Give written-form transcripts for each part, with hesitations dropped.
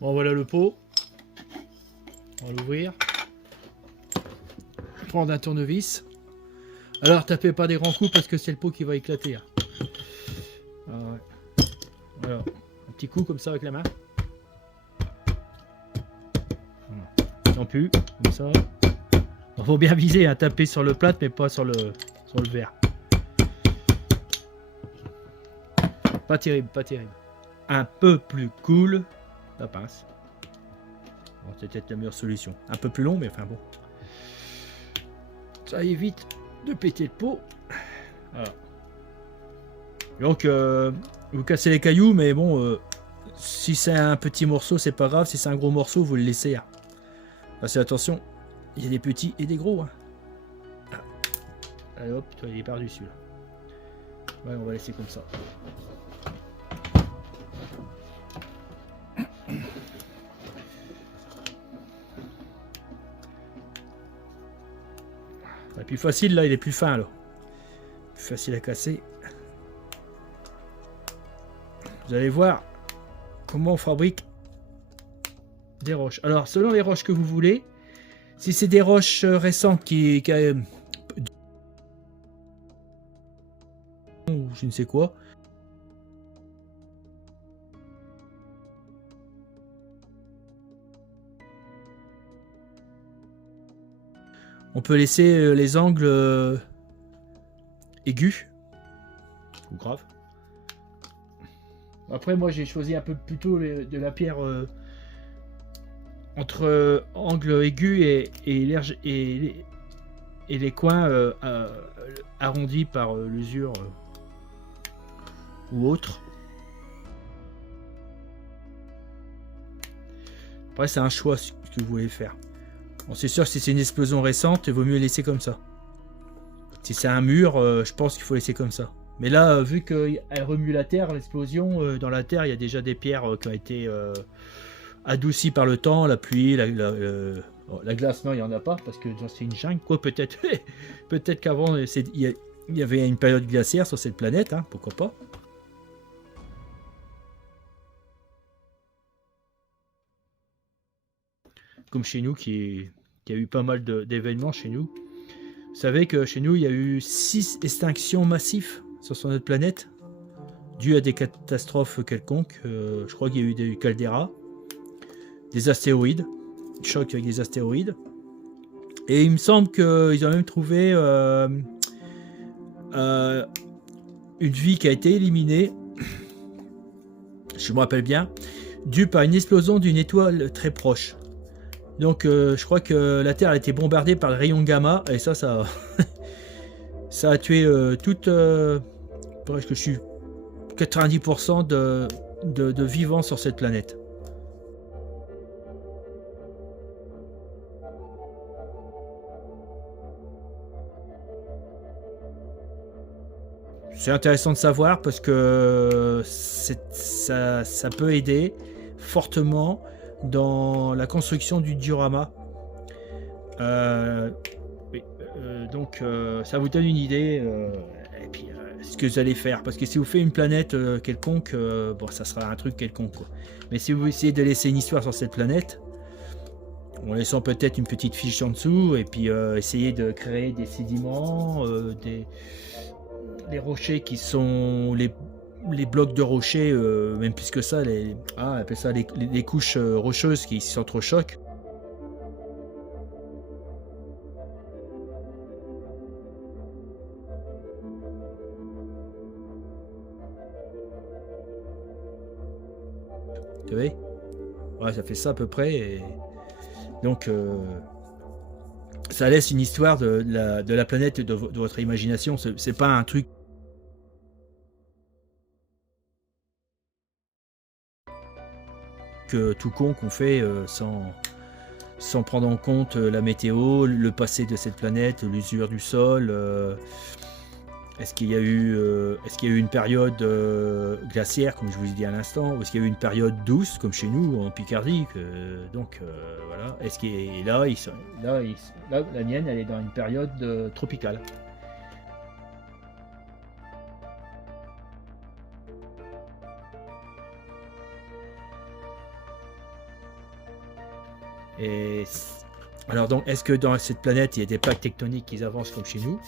Bon, voilà le pot. On va l'ouvrir. Prendre un tournevis. Alors, tapez pas des grands coups parce que c'est le pot qui va éclater. Hein. Ah ouais. Alors, un petit coup comme ça avec la main. Non plus, comme ça. Il faut bien viser, hein, taper sur le plat, mais pas sur le verre. Pas terrible, pas terrible. Un peu plus cool, la pince. Bon, c'est peut-être la meilleure solution. Un peu plus long, mais enfin bon. Ça évite de péter le pot. Voilà. Donc, vous cassez les cailloux, mais bon, si c'est un petit morceau, c'est pas grave. Si c'est un gros morceau, vous le laissez. Hein. Passez attention, il y a des petits et des gros. Hein. Allez hop, toi, il est par-dessus là. Ouais, on va laisser comme ça. Le plus facile là, il est plus fin là. Plus facile à casser. Vous allez voir comment on fabrique des roches. Alors, selon les roches que vous voulez, si c'est des roches récentes ou je ne sais quoi, on peut laisser les angles aigus ou graves. Après, moi, j'ai choisi un peu plutôt de la pierre entre angle aigu et les coins arrondis par l'usure ou autre. Après, c'est un choix ce que vous voulez faire. Bon, c'est sûr, si c'est une explosion récente, il vaut mieux laisser comme ça. Si c'est un mur, je pense qu'il faut laisser comme ça. Mais là, vu qu'elle remue la terre, l'explosion, dans la terre, il y a déjà des pierres qui ont été adoucies par le temps, la pluie, la glace, non, il n'y en a pas, parce que c'est une jungle. Quoi, peut-être peut-être qu'avant, il y avait une période glaciaire sur cette planète, hein, pourquoi pas. Comme chez nous, qui a eu pas mal d'événements chez nous. Vous savez que chez nous, il y a eu 6 extinctions massives sur notre planète, dues à des catastrophes quelconques. Je crois qu'il y a eu des calderas, des astéroïdes, chocs avec des astéroïdes. Et il me semble qu'ils ont même trouvé une vie qui a été éliminée, je me rappelle bien, due par une explosion d'une étoile très proche. Donc je crois que la Terre a été bombardée par le rayon gamma, et ça ça a tué presque, je suis 90% de vivants sur cette planète. C'est intéressant de savoir parce que ça peut aider fortement dans la construction du diorama. Oui, donc ça vous donne une idée et puis ce que vous allez faire, parce que si vous faites une planète quelconque, bon, ça sera un truc quelconque quoi. Mais si vous essayez de laisser une histoire sur cette planète en laissant peut-être une petite fiche en dessous et puis essayer de créer des sédiments, des rochers qui sont les blocs de rochers, même plus que ça, on appelle ça les couches rocheuses qui s'entrechoquent. Vous voyez, ouais, ça fait ça à peu près. Et donc, ça laisse une histoire de la planète de votre imagination. C'est pas un truc tout con qu'on fait sans prendre en compte la météo, le passé de cette planète, l'usure du sol. Est-ce qu'il y a eu une période glaciaire, comme je vous ai dit à l'instant, ou est-ce qu'il y a eu une période douce, comme chez nous en Picardie donc voilà. Est-ce qu'il est là, là, la mienne, elle est dans une période tropicale. Et alors donc, est-ce que dans cette planète, il y a des plaques tectoniques qui avancent comme chez nous?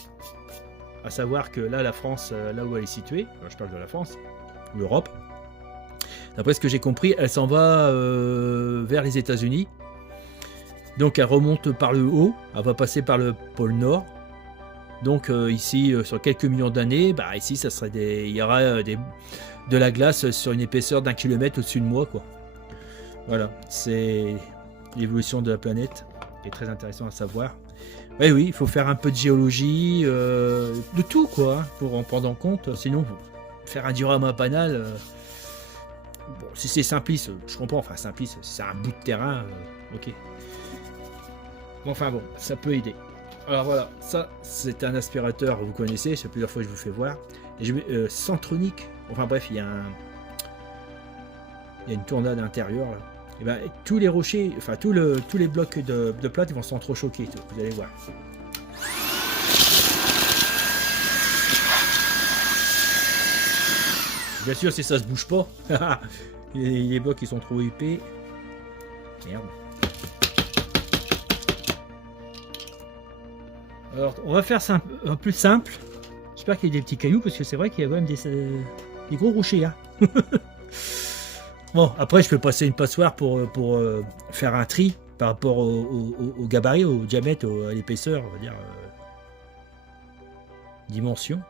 À savoir que là, la France, là où elle est située, je parle de la France, l'Europe, d'après ce que j'ai compris, elle s'en va vers les États-Unis. Donc elle remonte par le haut, elle va passer par le pôle Nord. Donc ici, sur quelques millions d'années, bah, ici, ça serait il y aura de la glace sur une épaisseur d'1 kilomètre au-dessus de moi, quoi. Voilà, c'est l'évolution de la planète, qui est très intéressant à savoir. Oui, oui, il faut faire un peu de géologie, de tout, quoi, hein, pour en prendre en compte. Sinon, faire un diorama banal, bon, si c'est simpliste, je comprends. Enfin, simpliste, si c'est un bout de terrain, ok. Bon, enfin bon, ça peut aider. Alors voilà, ça, c'est un aspirateur, vous connaissez, c'est plusieurs fois que je vous fais voir. Et Centronic, enfin bref, il y a une tournade intérieure, là. Et ben, tous les rochers, enfin tous les blocs de plate, ils vont s'entrechoquer, vous allez voir. Bien sûr, si ça se bouge pas, les blocs ils sont trop épais. Merde. Alors, on va faire un plus simple. J'espère qu'il y a des petits cailloux, parce que c'est vrai qu'il y a quand même des gros rochers, hein. Bon, après, je peux passer une passoire pour faire un tri par rapport au gabarit, au diamètre, à l'épaisseur, on va dire, dimension.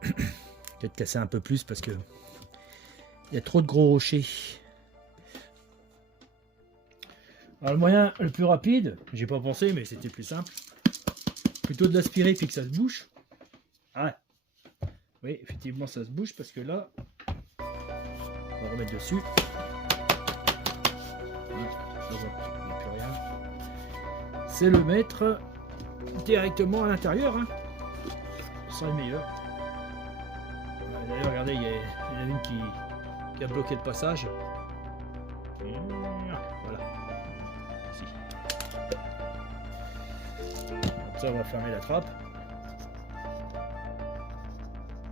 Peut-être casser un peu plus parce que il y a trop de gros rochers. Alors, le moyen le plus rapide, j'ai pas pensé, mais c'était plus simple, plutôt de l'aspirer puis que ça se bouge. Ah, oui, effectivement, ça se bouge parce que là, on va remettre dessus. C'est le mettre directement à l'intérieur, hein. Ça sera le meilleur. D'ailleurs, regardez, il y en a une qui a bloqué le passage. Voilà. Ici. Comme ça, on va fermer la trappe.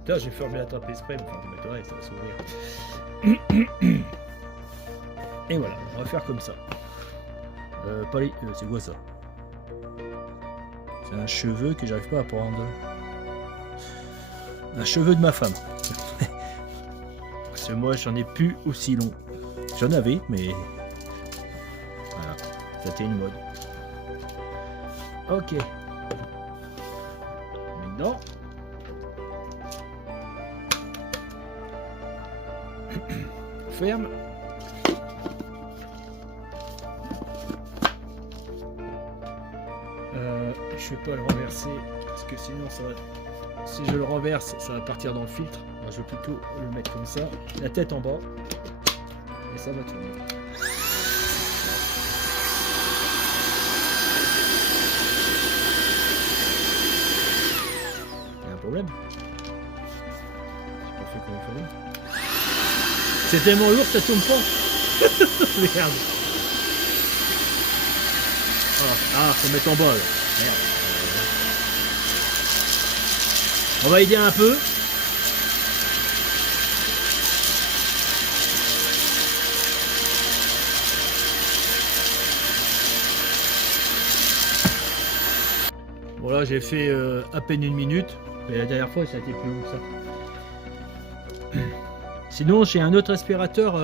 Putain, j'ai fermé la trappe exprès, enfin, vous m'étonnerez, ça va s'ouvrir. Et voilà, on va faire comme ça. C'est quoi ça? C'est un cheveu que j'arrive pas à prendre. Un cheveu de ma femme. Parce que moi, j'en ai plus aussi long. J'en avais, mais voilà, c'était une mode. Ok. Maintenant, on ferme. Je vais pas le renverser parce que sinon ça va. Si je le renverse, ça va partir dans le filtre. Alors, je vais plutôt le mettre comme ça, la tête en bas, et ça va tourner. Il y a un problème. J'ai pas fait comme il fallait. C'est tellement lourd, ça tourne pas. Merde. Ah, faut mettre en bas là. Merde. On va aider un peu. Bon là j'ai fait à peine 1 minute, mais la dernière fois ça a été plus long que ça. Sinon j'ai un autre aspirateur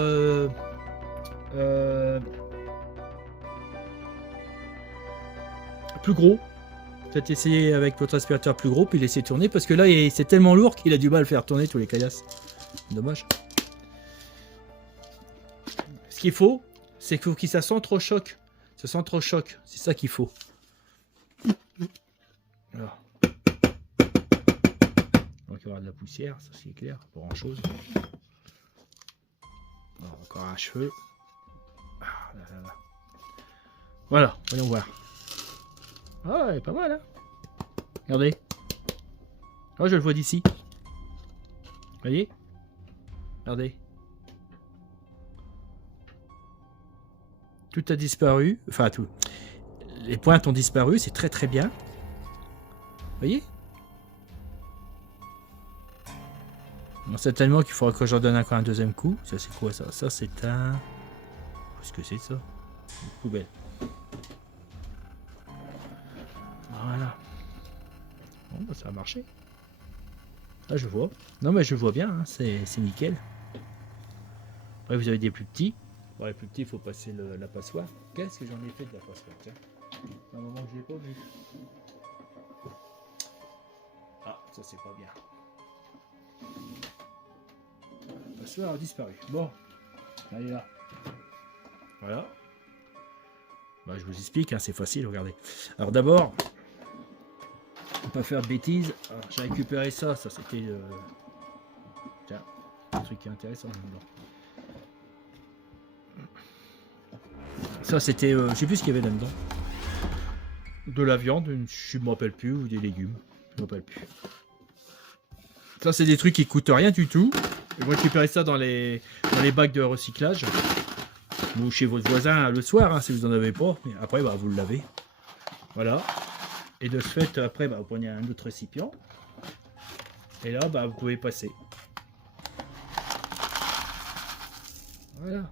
plus gros. Peut-être essayer avec votre aspirateur plus gros puis laisser tourner parce que là c'est tellement lourd qu'il a du mal à le faire tourner tous les caillasses. Dommage. Ce qu'il faut, c'est qu'il faut qu'il s'entrechoque. Ça s'entrechoque, c'est ça qu'il faut. Alors. Donc il y aura de la poussière, ça c'est clair, pas grand chose. Alors, encore un cheveu. Ah, là, là, là. Voilà, voyons voir. Ah, elle est pas mal, hein. Regardez. Oh, je le vois d'ici. Voyez? Regardez. Tout a disparu. Enfin, tout. Les pointes ont disparu, c'est très très bien. Voyez? Bon, c'est tellement qu'il faudra que je redonne encore un deuxième coup. Ça, c'est quoi ça? Ça, c'est un... Qu'est-ce que c'est ça? poubelle. Voilà. Bon, bah, ça a marché. Là, je vois. Non, mais je vois bien, hein, c'est nickel. Après, vous avez des plus petits. Pour les plus petits, il faut passer la passoire. Qu'est-ce que j'en ai fait de la passoire? Tiens, un moment que je l'ai pas vu. Ah, ça c'est pas bien. La passoire a disparu. Bon, elle est là. Voilà. Bah, je vous explique, hein, c'est facile, regardez. Alors d'abord, on peut pas faire de bêtises. Alors, j'ai récupéré ça, ça c'était... Tiens, un truc qui est intéressant là-dedans. Ça c'était, je sais plus ce qu'il y avait là-dedans. De la viande, je me rappelle plus, ou des légumes, je me rappelle plus. Ça c'est des trucs qui coûtent rien du tout. Vous récupérez ça dans les bacs de recyclage. Ou chez votre voisin le soir, hein, si vous en avez pas. Mais après, bah, vous le lavez. Voilà. Et de ce fait, après, bah, vous prenez un autre récipient. Et là, bah, vous pouvez passer. Voilà.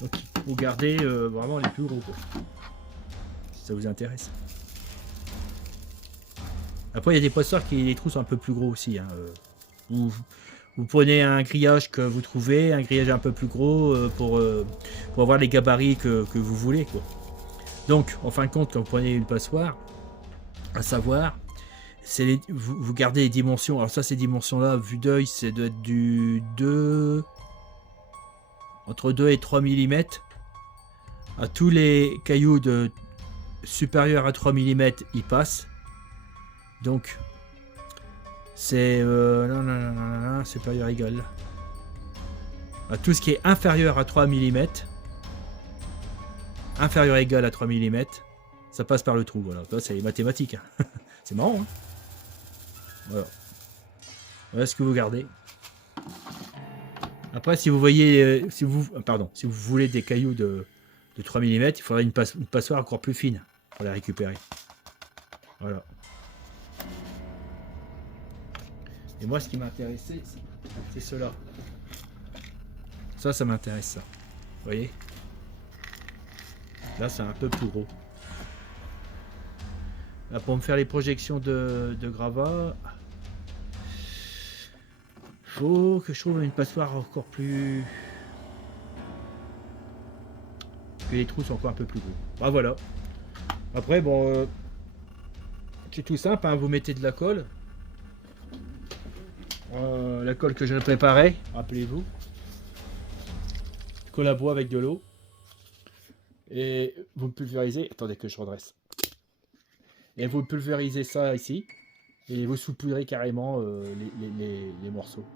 Donc, vous gardez vraiment les plus gros, quoi. Si ça vous intéresse. Après, il y a des passoires qui les trous sont un peu plus gros aussi. Hein. Vous prenez un grillage que vous trouvez, un grillage un peu plus gros pour avoir les gabarits que vous voulez, quoi. Donc, en fin de compte, quand vous prenez une passoire, à savoir, vous gardez les dimensions. Alors ça, ces dimensions-là, vue d'œil, c'est de être du 2... Entre 2 et 3 mm. À tous les cailloux supérieurs à 3 mm, ils passent. Donc, c'est... non, supérieur égal. À tout ce qui est inférieur à 3 mm, inférieur égal à 3 mm, ça passe par le trou. Voilà, c'est les mathématiques. Hein. C'est marrant. Hein, voilà. Voilà ce que vous gardez. Après, si vous voyez, si vous voulez des cailloux de 3 mm, il faudra une passoire encore plus fine pour les récupérer. Voilà. Et moi, ce qui m'intéressait, c'est cela. Ça m'intéresse, ça. Vous voyez? Là, c'est un peu plus gros. Là, pour me faire les projections de gravats, faut que je trouve une passoire encore plus... que les trous sont encore un peu plus gros. Ah, voilà. Après, bon... c'est tout simple, hein, vous mettez de la colle. La colle que je préparais, rappelez-vous. Colle à bois avec de l'eau. Et vous pulvérisez. Attendez que je redresse. Et vous pulvérisez ça ici. Et vous soupirez carrément les morceaux.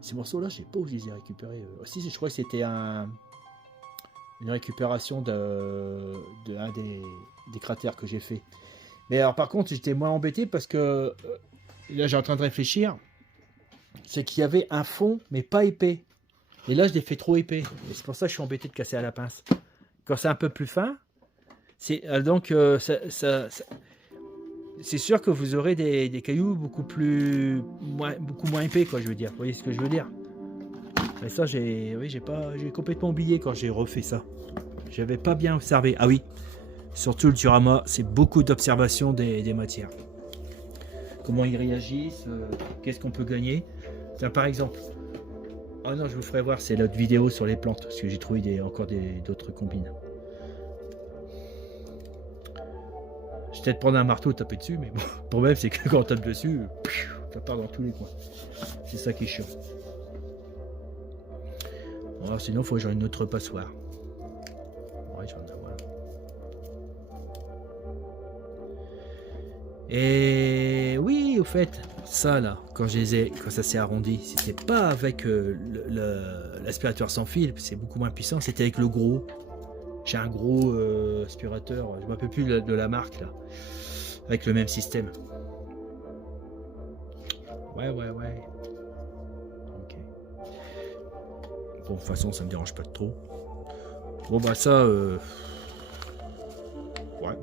Ces morceaux-là, je sais pas où je les ai récupérés. Si, je crois que c'était une récupération d'un des cratères que j'ai fait. Mais alors, par contre, j'étais moins embêté parce que là, j'ai en train de réfléchir. C'est qu'il y avait un fond, mais pas épais. Et là, je l'ai fait trop épais. Et c'est pour ça que je suis embêté de casser à la pince. Quand c'est un peu plus fin, c'est c'est sûr que vous aurez des cailloux beaucoup moins épais, quoi, je veux dire. Vous voyez ce que je veux dire? Et ça, j'ai complètement oublié quand j'ai refait ça. J'avais pas bien observé. Ah oui, surtout le diorama, c'est beaucoup d'observation des matières. Comment ils réagissent, qu'est-ce qu'on peut gagner. Tiens, par exemple, oh non, je vous ferai voir, c'est l'autre vidéo sur les plantes, parce que j'ai trouvé encore d'autres combines. Je vais peut-être prendre un marteau et taper dessus, mais bon, le problème c'est que quand on tape dessus, ça part dans tous les coins. C'est ça qui est chiant. Alors, sinon, il faut que j'aie une autre passoire. Ouais, je vais en avoir. Et oui, au fait, ça là, quand ça s'est arrondi, c'était pas avec l'aspirateur sans fil, c'est beaucoup moins puissant, c'était avec le gros. J'ai un gros aspirateur, je ne me rappelle plus de la marque là, avec le même système. Ouais. Ok. Bon, de toute façon, ça me dérange pas de trop. Bon, bah ça, ouais,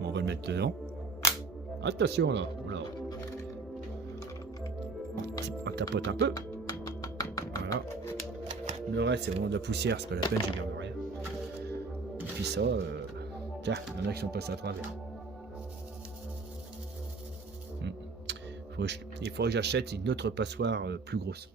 on va le mettre dedans. Attention là, voilà. On tapote un peu. Voilà. Le reste, c'est vraiment de la poussière, c'est pas la peine, je garde rien. puis ça, tiens, il y en a qui sont passés à travers. Il faudrait que j'achète une autre passoire plus grosse.